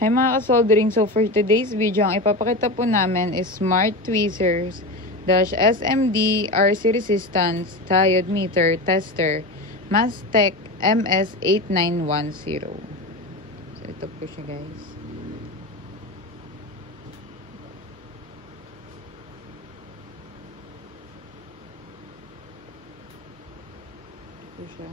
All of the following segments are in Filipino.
Hi mga kasoldering, so for today's video, ang ipapakita po namin is Smart Tweezers SMD RC Resistance Diode Meter Tester Mastec MS8910. So ito po siya guys. Ito po siya.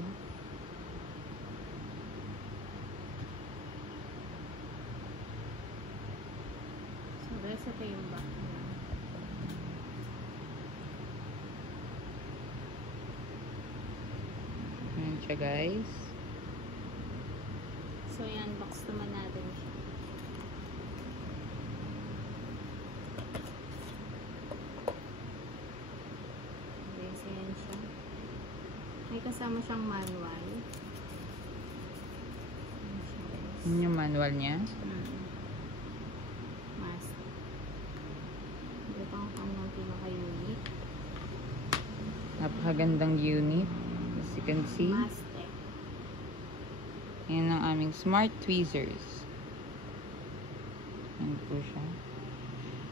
Guys, ito yung back niya. Ayan siya guys. So, yan, box naman natin siya. Guys, ayan siya. May kasama siyang manual. Ayan siya, guys. Yun yung manual niya. Pinaka-unit. Napakagandang unit. As you can see. Mastec. Yan ang aming Smart Tweezers. Yan po siya.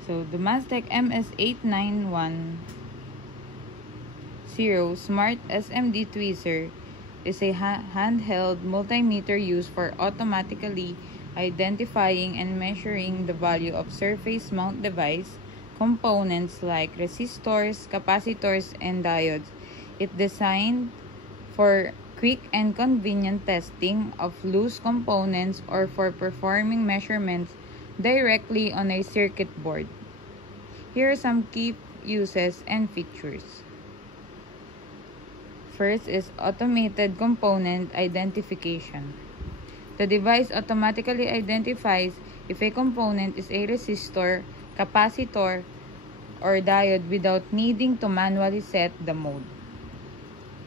So, the Mastec MS8910 Smart SMD Tweezer is a handheld multimeter used for automatically identifying and measuring the value of surface mount device components like resistors, capacitors, and diodes. It's designed for quick and convenient testing of loose components or for performing measurements directly on a circuit board. Here are some key uses and features. First is automated component identification. The device automatically identifies if a component is a resistor, capacitor, or diode without needing to manually set the mode.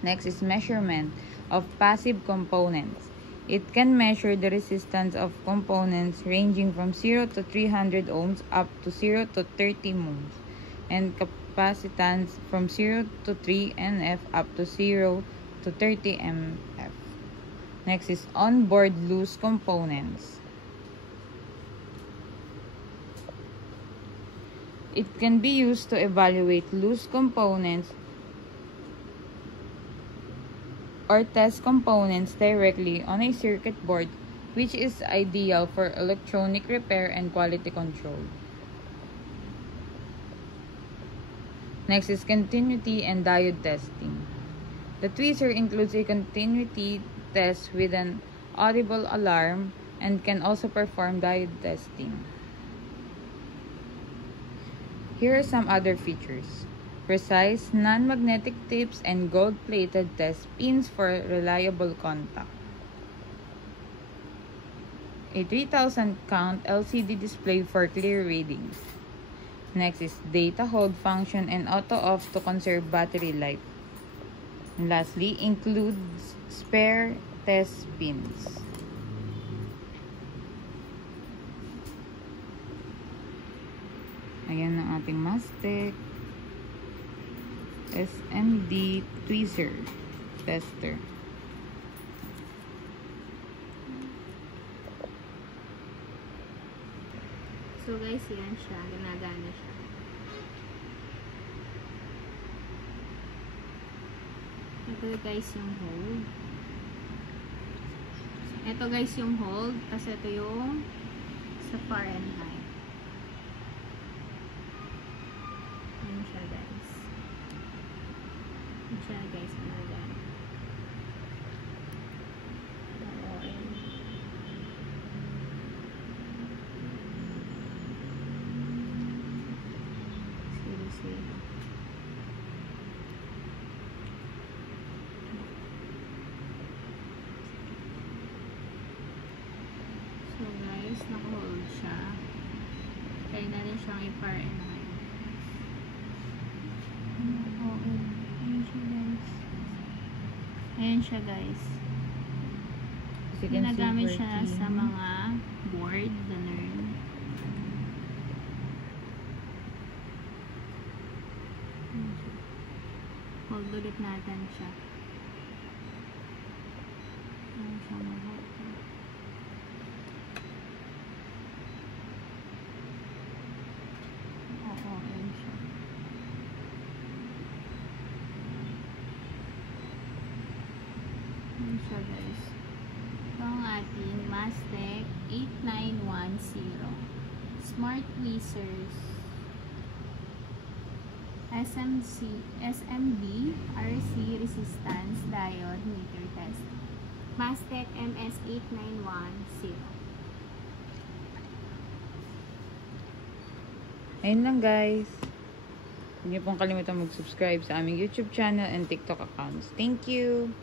Next is measurement of passive components. It can measure the resistance of components ranging from 0 to 300 ohms up to 0 to 30 ohms, and capacitance from 0 to 3 NF up to 0 to 30 MF. Next is onboard loose components. It can be used to evaluate loose components or test components directly on a circuit board, which is ideal for electronic repair and quality control. Next is continuity and diode testing. The tweezer includes a continuity test with an audible alarm and can also perform diode testing. Here are some other features. Precise non-magnetic tips and gold-plated test pins for reliable contact. A 3000 count LCD display for clear readings. Next is data hold function and auto-off to conserve battery life. And lastly, includes spare test pins. Ayan ang ating Mastec SMD Tweezer Tester. So guys, yan siya. Ginagana siya. Ito guys yung hold. Ito guys yung hold. Tapos ito yung sa far and high. Yan siya guys. Yan siya guys. Ginagana. So guys, naka-hold siya. Kaya na rin siyang i-far and high. Ayan siya guys. Ayan siya guys. Ginagamit siya sa mga board, ganun. Hold ulit natin siya. Ayan siya, mag-hold. Yan siya guys. Ito ang ating Mastec 8910. Smart tweezers. SMD RC resistance diode meter test. Mastec MS8910. Ayun lang guys. Huwag niyo pong kalimutan mag-subscribe sa aming YouTube channel and TikTok accounts. Thank you!